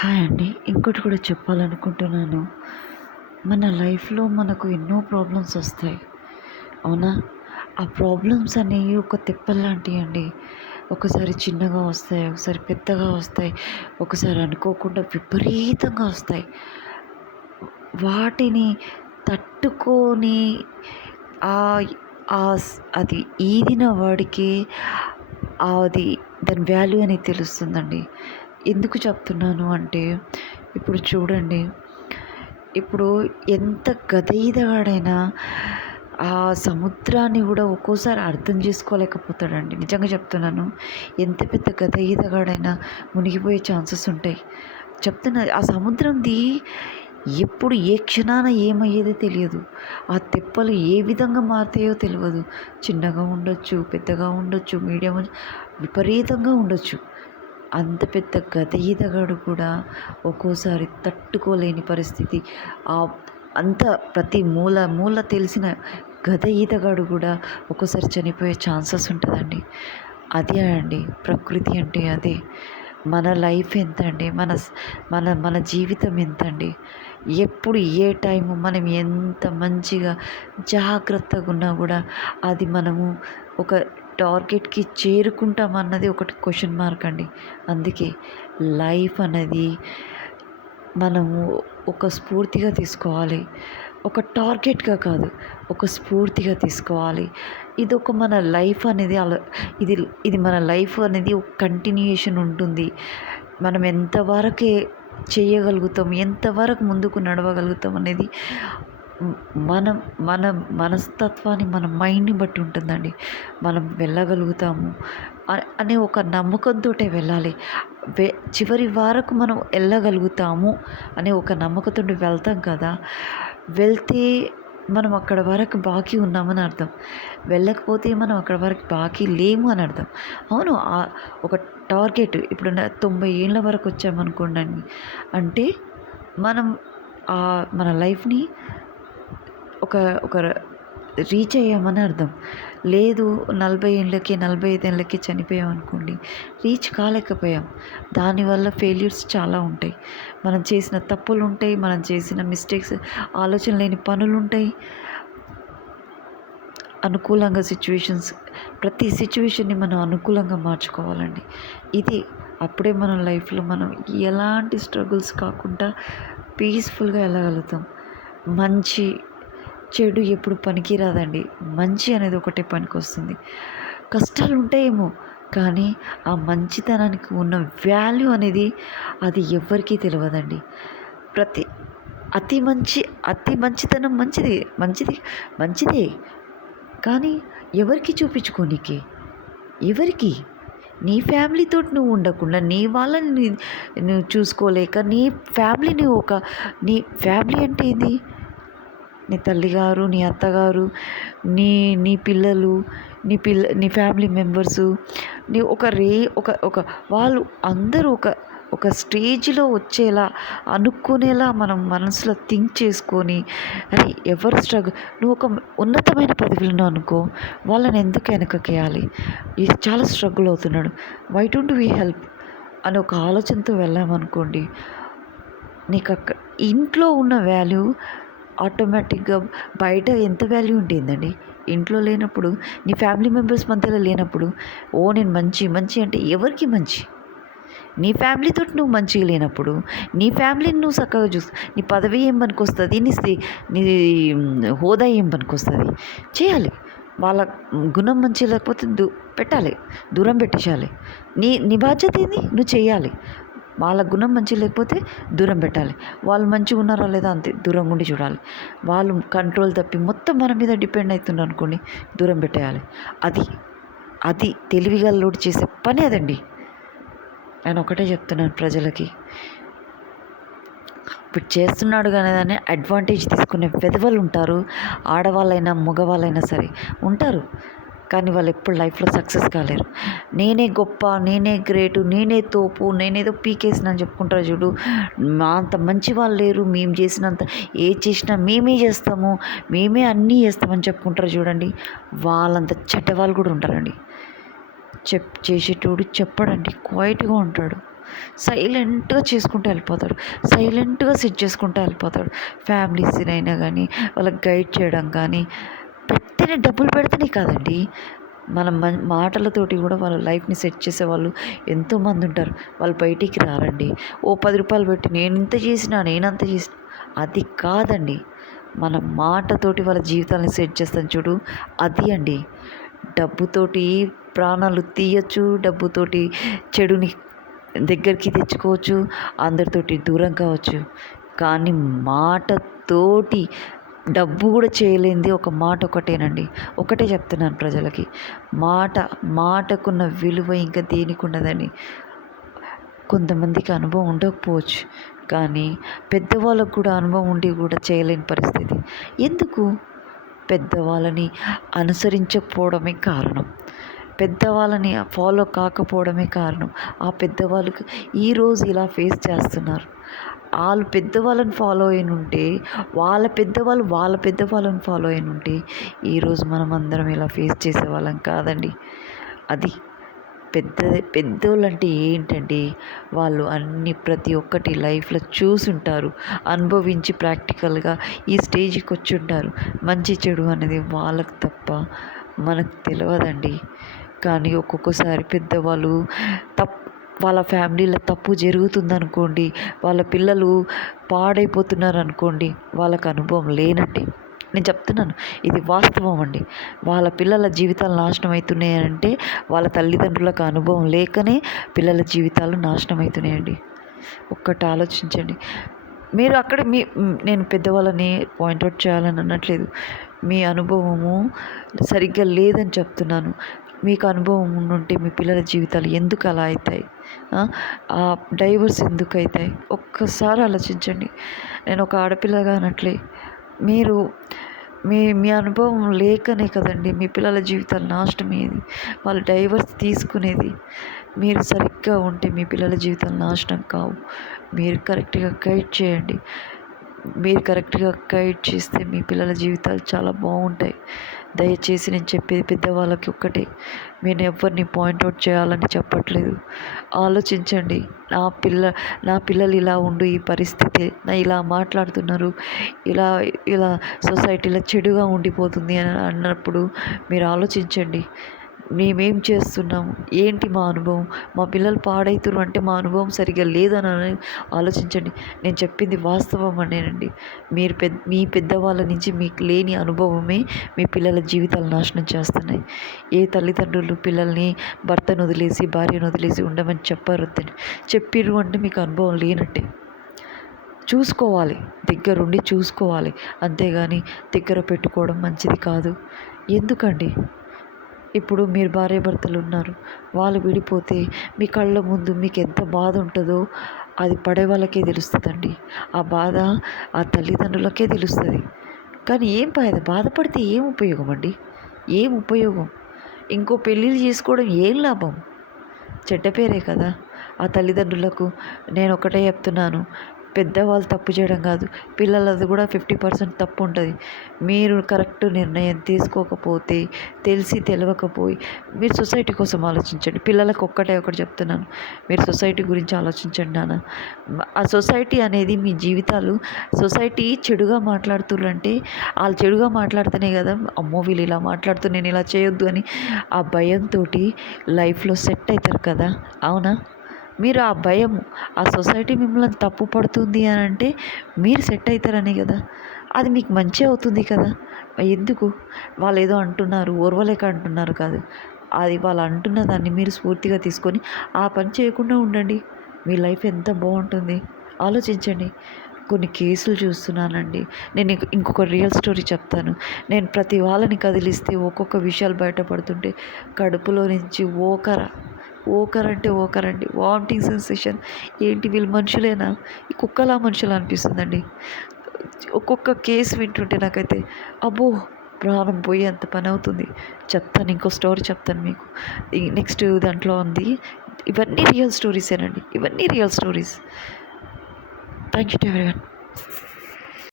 Hi అండి. ఇంకోటి కూడా చెప్పాలనుకుంటున్నాను. మన లైఫ్‌లో మనకు ఎన్నో ప్రాబ్లమ్స్ వస్తాయి. అవునా? ఆ ప్రాబ్లమ్స్ అనేవి ఒక తెప్పల్లాంటియండి. ఒకసారి చిన్నగా వస్తాయి, ఒకసారి పెద్దగా వస్తాయి, ఒకసారి అనుకోకుండా విపరీతంగా వస్తాయి. వాటిని తట్టుకొని ఆహ్, అది ఈదిన వాడికి అది దాని వాల్యూ అనేది తెలుస్తుందండి. ఎందుకు చెప్తున్నాను అంటే, ఇప్పుడు చూడండి, ఇప్పుడు ఎంత గదీదగాడైనా ఆ సముద్రాన్ని కూడా ఒక్కోసారి అర్థం చేసుకోలేకపోతాడండి. నిజంగా చెప్తున్నాను. ఎంత పెద్ద గదీదగాడైనా మునిగిపోయే ఛాన్సెస్ ఉంటాయి. చెప్తున్నా, ఆ సముద్రంది ఎప్పుడు ఏ క్షణాన ఏమయ్యేదో తెలియదు. ఆ తెప్పలు ఏ విధంగా మారుతాయో తెలవదు. చిన్నగా ఉండొచ్చు, పెద్దగా ఉండొచ్చు, మీడియం విపరీతంగా ఉండొచ్చు. అంత పెద్ద గద ఈతగాడు కూడా ఒక్కోసారి తట్టుకోలేని పరిస్థితి. అంత ప్రతి మూల మూల తెలిసిన గద ఈతగాడు కూడా ఒక్కోసారి చనిపోయే ఛాన్సెస్ ఉంటుందండి. అదే అండి ప్రకృతి అంటే అదే. మన లైఫ్ ఎంత అండి, మన మన జీవితం ఎంత అండి. ఎప్పుడు ఏ టైము మనం ఎంత మంచిగా జాగ్రత్తగా ఉన్నా కూడా అది మనము ఒక టార్గెట్కి చేరుకుంటామన్నది ఒకటి క్వశ్చన్ మార్క్ అండి. అందుకే లైఫ్ అనేది మనము ఒక స్ఫూర్తిగా తీసుకోవాలి. ఒక టార్గెట్గా కాదు, ఒక స్ఫూర్తిగా తీసుకోవాలి. ఇదొక మన లైఫ్ అనేది ఇది ఇది మన లైఫ్ అనేది ఒక కంటిన్యూయేషన్ ఉంటుంది. మనం ఎంతవరకే చేయగలుగుతాం, ఎంతవరకు ముందుకు నడవగలుగుతాం అనేది మనం మన మనస్తత్వాన్ని, మన మైండ్ని బట్టి ఉంటుందండి. మనం వెళ్ళగలుగుతాము అనే ఒక నమ్మకంతో వెళ్ళాలి. చివరి వరకు మనం వెళ్ళగలుగుతాము అనే ఒక నమ్మకంతో వెళ్తాం కదా. వెళ్తే మనం అక్కడ వరకు బాకీ ఉన్నామని అర్థం. వెళ్ళకపోతే మనం అక్కడ వరకు బాకీ లేము అని అర్థం. అవును, ఒక టార్గెట్ ఇప్పుడు 90 ఏళ్ళ వరకు వచ్చామనుకోండి, అంటే మనం మన లైఫ్ని ఒక ఒక రీచ్ అయ్యామని అర్థం. లేదు, 40 ఏళ్ళకి 45 ఏళ్ళకి చనిపోయాం అనుకోండి, రీచ్ కాలేకపోయాం. దానివల్ల ఫెయిల్యూర్స్ చాలా ఉంటాయి. మనం చేసిన తప్పులు ఉంటాయి, మనం చేసిన మిస్టేక్స్, ఆలోచన లేని పనులు ఉంటాయి. అనుకూలంగా ప్రతి సిచ్యువేషన్ని మనం అనుకూలంగా మార్చుకోవాలండి. ఇది అప్పుడే మన లైఫ్లో మనం ఎలాంటి స్ట్రగుల్స్ కాకుండా పీస్ఫుల్గా వెళ్ళగలుగుతాం. మంచి చెడు ఎప్పుడు పనికిరాదండి. మంచి అనేది ఒకటే పనికొస్తుంది. కష్టాలు ఉంటాయేమో, కానీ ఆ మంచితనానికి ఉన్న వాల్యూ అనేది అది ఎవ్వరికీ తెలియదండి. ప్రతి అతి మంచితనం మంచిదే, కానీ ఎవరికి చూపించుకోనీకి? ఎవరికి? నీ ఫ్యామిలీతో నువ్వు ఉండకుండా, నీ వాళ్ళని నువ్వు చూసుకోలేక, నీ ఫ్యామిలీ అంటే ఏంది? నీ తల్లిగారు, నీ అత్తగారు, నీ నీ పిల్లలు, నీ ఫ్యామిలీ మెంబర్సు, నీ ఒక వాళ్ళు అందరూ ఒక స్టేజ్లో వచ్చేలా అనుకునేలా మనం మనసులో థింక్ చేసుకొని, అరే ఎవరు నువ్వు ఒక ఉన్నతమైన పదవిలో ఉన్నావు అనుకో, వాళ్ళని ఎందుకు వెనకకేయాలి? ఇది చాలా స్ట్రగుల్ అవుతున్నాడు, వై డోంట్ వి హెల్ప్ అని ఒక ఆలోచనతో వెళ్ళామనుకోండి, నీకు ఇంట్లో ఉన్న వాల్యూ ఆటోమేటిక్గా బయట ఎంత వాల్యూ ఉంటుందండి. ఇంట్లో లేనప్పుడు, నీ ఫ్యామిలీ మెంబర్స్ మధ్యలో లేనప్పుడు, నేను మంచి అంటే ఎవరికి మంచి? నీ ఫ్యామిలీతో నువ్వు మంచిగా లేనప్పుడు, నీ ఫ్యామిలీని నువ్వు చక్కగా నీ పదవి ఏం పనికొస్తుంది, నీ హోదా ఏం పనికొస్తుంది? చేయాలి. వాళ్ళ గుణం మంచి లేకపోతే పెట్టాలి, దూరం పెట్టేసేయాలి. నీ బాధ్యత ఏంది? నువ్వు చేయాలి. వాళ్ళ గుణం మంచి లేకపోతే దూరం పెట్టాలి. వాళ్ళు మంచిగా ఉన్నారా లేదా అంతే, దూరంగా ఉండి చూడాలి. వాళ్ళు కంట్రోల్ తప్పి మొత్తం మన మీద డిపెండ్ అవుతున్నారు అనుకోండి, దూరం పెట్టేయాలి. అది తెలివిగల్లోడు చేసే పని అదండి. నేను ఒకటే చెప్తున్నాను ప్రజలకి, ఇప్పుడు చేస్తున్నాడు కానీ దాన్ని అడ్వాంటేజ్ తీసుకునే వెధవలు ఉంటారు. ఆడవాళ్ళైనా మగవాళ్ళైనా సరే ఉంటారు, కానీ వాళ్ళు ఎప్పుడు లైఫ్లో సక్సెస్ కాలేరు. నేనే గొప్ప, నేనే గ్రేటు, నేనే తోపు, నేనేదో పీకేసినని చెప్పుకుంటారు చూడు. అంత మంచి వాళ్ళు లేరు, మేము చేసినంత చేసినా మేమే చేస్తాము, మేమే అన్నీ చేస్తామని చెప్పుకుంటారు చూడండి. వాళ్ళంత చెడ్డవాళ్ళు కూడా ఉంటారండి. చేసేటోడు చెప్పడండి, క్వైట్గా ఉంటాడు. సైలెంట్గా చేసుకుంటూ వెళ్ళిపోతాడు, సైలెంట్గా సెట్ చేసుకుంటూ వెళ్ళిపోతాడు. ఫ్యామిలీస్‌నైనా కానీ వాళ్ళకి గైడ్ చేయడం కానీ పెడితేనే, డబ్బులు పెడితేనే కాదండి, మనం మాటలతోటి కూడా వాళ్ళ లైఫ్ని సెట్ చేసేవాళ్ళు ఎంతోమంది ఉంటారు. వాళ్ళు బయటికి రారండి. ఓ 10 రూపాయలు పెట్టి నేనింత చేసినా, నేనంత చేసినా అది కాదండి. మన మాటతోటి వాళ్ళ జీవితాలను సెట్ చేస్తాం చూడు, అది అండి. డబ్బుతోటి ప్రాణాలు తీయచ్చు, డబ్బుతోటి చెడుని దగ్గరికి తెచ్చుకోవచ్చు, అందరితోటి దూరం కావచ్చు. కానీ మాటతోటి డబ్బు కూడా చేయలేనిది ఒక మాట ఒకటేనండి. ఒకటే చెప్తున్నాను ప్రజలకి, మాటకున్న విలువ ఇంకా దేనికి ఉండదని. కొంతమందికి అనుభవం ఉండకపోవచ్చు, కానీ పెద్దవాళ్ళకు కూడా అనుభవం ఉండి కూడా చేయలేని పరిస్థితి. ఎందుకు? పెద్దవాళ్ళని అనుసరించకపోవడమే కారణం, పెద్దవాళ్ళని ఫాలో కాకపోవడమే కారణం. ఆ పెద్దవాళ్ళకి ఈరోజు ఇలా ఫేస్ చేస్తున్నారు. వాళ్ళు పెద్దవాళ్ళని ఫాలో అయినుంటే, వాళ్ళ పెద్దవాళ్ళని ఫాలో అయినుంటే ఈరోజు మనం అందరం ఇలా ఫేస్ చేసేవాళ్ళం కాదండి. అది పెద్దోళ్ళంటే ఏంటంటే, వాళ్ళు ప్రతి ఒక్కటి లైఫ్లో చూసుంటారు, అనుభవించి ప్రాక్టికల్గా ఈ స్టేజ్కి వచ్చి ఉంటారు. మంచి చెడు అనేది వాళ్ళకు తప్ప మనకు తెలియదండి. కానీ ఒక్కొక్కసారి పెద్దవాళ్ళు వాళ్ళ ఫ్యామిలీలో తప్పు జరుగుతుందనుకోండి, వాళ్ళ పిల్లలు పాడైపోతున్నారు అనుకోండి, వాళ్ళకు అనుభవం లేనట్టే. నేను చెప్తున్నాను, ఇది వాస్తవం అండి. వాళ్ళ పిల్లల జీవితాలు నాశనం అవుతున్నాయంటే వాళ్ళ తల్లిదండ్రులకు అనుభవం లేకనే పిల్లల జీవితాలు నాశనం అవుతున్నాయండి. ఒక్కటి ఆలోచించండి. మీరు అక్కడ నేను పెద్దవాళ్ళని పాయింట్అవుట్ చేయాలని అనట్లేదు, మీ అనుభవము సరిగ్గా లేదని చెప్తున్నాను. మీకు అనుభవం ఉండుంటే మీ పిల్లల జీవితాలు ఎందుకు అలా అవుతాయి, ఆ డైవర్స్ ఎందుకు అవుతాయి? ఒక్కసారి ఆలోచించండి. నేను ఒక ఆడపిల్లగా అనట్లే, మీరు మీ అనుభవం లేకనే కదండి మీ పిల్లల జీవితాలు నాశనమయ్యేది, వాళ్ళు డైవర్స్ తీసుకునేది. మీరు సరిగ్గా ఉంటే మీ పిల్లల జీవితాలు నాశనం కావు. మీరు కరెక్ట్గా గైడ్ చేయండి. మీరు కరెక్ట్గా గైడ్ చేస్తే మీ పిల్లల జీవితాలు చాలా బాగుంటాయి. దయచేసి నేను చెప్పేది పెద్దవాళ్ళకి ఒక్కటే, నేను ఎవరిని పాయింట్అవుట్ చేయాలని చెప్పట్లేదు. ఆలోచించండి, నా పిల్లలు ఇలా ఉండు, ఈ పరిస్థితి ఇలా మాట్లాడుతున్నారు, ఇలా సొసైటీలో చెడుగా ఉండిపోతుంది అని అన్నప్పుడు మీరు ఆలోచించండి, మేమేం చేస్తున్నాము, ఏంటి మా అనుభవం, మా పిల్లలు పాడవుతున్నారు అంటే మా అనుభవం సరిగ్గా లేదని ఆలోచించండి. నేను చెప్పింది వాస్తవం అనేనండి. మీ పెద్దవాళ్ళ నుంచి మీకు లేని అనుభవమే మీ పిల్లల జీవితాలు నాశనం చేస్తున్నాయి. ఏ తల్లిదండ్రులు పిల్లల్ని భర్తను వదిలేసి, భార్యను వదిలేసి ఉండమని చెప్పారొద్దని. చెప్పిర్రు అంటే మీకు అనుభవం లేనట్టే. చూసుకోవాలి, దగ్గరుండి చూసుకోవాలి, అంతేగాని దగ్గర పెట్టుకోవడం మంచిది కాదు. ఎందుకండి? ఇప్పుడు మీరు భార్యాభర్తలు ఉన్నారు, వాళ్ళు విడిపోతే మీ కళ్ళ ముందు మీకు ఎంత బాధ ఉంటుందో అది పడే వాళ్ళకే తెలుస్తుందండి. ఆ బాధ ఆ తల్లిదండ్రులకే తెలుస్తుంది. కానీ బాధపడితే ఏం ఉపయోగం అండి? ఏం ఉపయోగం? ఇంకో పెళ్ళిళ్ళు చేసుకోవడం ఏం లాభం? చెడ్డ పేరే కదా ఆ తల్లిదండ్రులకు. నేను ఒకటే చెప్తున్నాను, పెద్దవాళ్ళు తప్పు చేయడం కాదు, పిల్లలది కూడా 50% తప్పు ఉంటుంది. మీరు కరెక్ట్ నిర్ణయం తీసుకోకపోతే, తెలియకపోయి మీరు సొసైటీ కోసం ఆలోచించండి. పిల్లలకు ఒకటి చెప్తున్నాను, మీరు సొసైటీ గురించి ఆలోచించండి నాన్న. ఆ సొసైటీ అనేది మీ జీవితాలు, సొసైటీ చెడుగా మాట్లాడుతుర్రంటే వాళ్ళు చెడుగా మాట్లాడితేనే కదా, అమ్మో వీళ్ళు ఇలా మాట్లాడుతూ నేను ఇలా చేయొద్దు అని ఆ భయంతో లైఫ్లో సెట్ అవుతారు కదా. అవునా? మీరు ఆ భయం, ఆ సొసైటీ మిమ్మల్ని తప్పు పడుతుంది అని అంటే మీరు సెట్ అవుతారనే కదా, అది మీకు మంచి అవుతుంది కదా. ఎందుకు వాళ్ళు ఏదో అంటున్నారు, ఓర్వలేక అంటున్నారు కాదు, అది వాళ్ళు అంటున్న దాన్ని మీరు స్ఫూర్తిగా తీసుకొని ఆ పని చేయకుండా ఉండండి. మీ లైఫ్ ఎంత బాగుంటుంది ఆలోచించండి. కొన్ని కేసులు చూస్తున్నానండి. నేను ఇంకొక రియల్ స్టోరీ చెప్తాను. నేను ప్రతి వాళ్ళని కదిలిస్తే ఒక్కొక్క విషయాలు బయటపడుతుంటే కడుపులో నుంచి ఓకరండి, వామిటింగ్ సెన్సేషన్. ఏంటి వీళ్ళు మనుషులేనా, ఈ కుక్కలా మనుషులు అనిపిస్తుందండి. ఒక్కొక్క కేసు వింటుంటే నాకైతే అబ్బో ప్రాణం పోయి అంత పని అవుతుంది. చెప్తాను, ఇంకో స్టోరీ చెప్తాను మీకు నెక్స్ట్ దాంట్లో ఉంది. ఇవన్నీ రియల్ స్టోరీసేనండి, ఇవన్నీ real stories. Thank you to everyone.